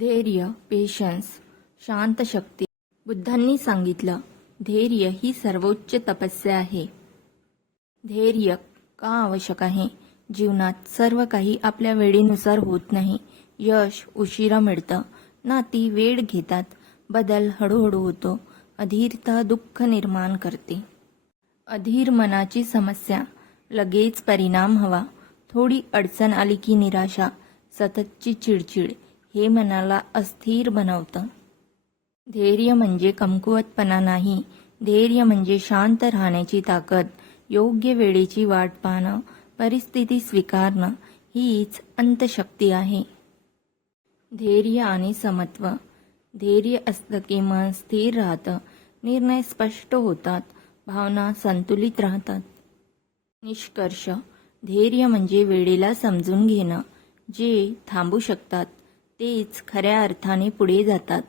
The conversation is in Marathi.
धैर्य, पेशन्स, शांत शक्ती. बुद्धांनी सांगितलं, धैर्य ही सर्वोच्च तपस्या आहे. धैर्य का आवश्यक आहे? जीवनात सर्व काही आपल्या वेळेनुसार होत नाही. यश उशिरा मिळतं, नाती वेळ घेतात, बदल हळूहळू होतो. अधीरता दुःख निर्माण करते. अधीर मनाची समस्या, लगेच परिणाम हवा. थोडी अडचण आली की निराशा, सततची चिडचिड हे मनाला अस्थिर बनवतं. धैर्य म्हणजे कमकुवतपणा नाही. धैर्य म्हणजे शांत राहण्याची ताकद, योग्य वेळेची वाट पाहणं, परिस्थिती स्वीकारणं हीच अंतशक्ती आहे. धैर्य आणि समत्व. धैर्य असलं की मन स्थिर राहतं, निर्णय स्पष्ट होतात, भावना संतुलित राहतात. निष्कर्ष. धैर्य म्हणजे वेळेला समजून घेणं. जे थांबू शकतात तेच खऱ्या अर्थाने पुढे जातात.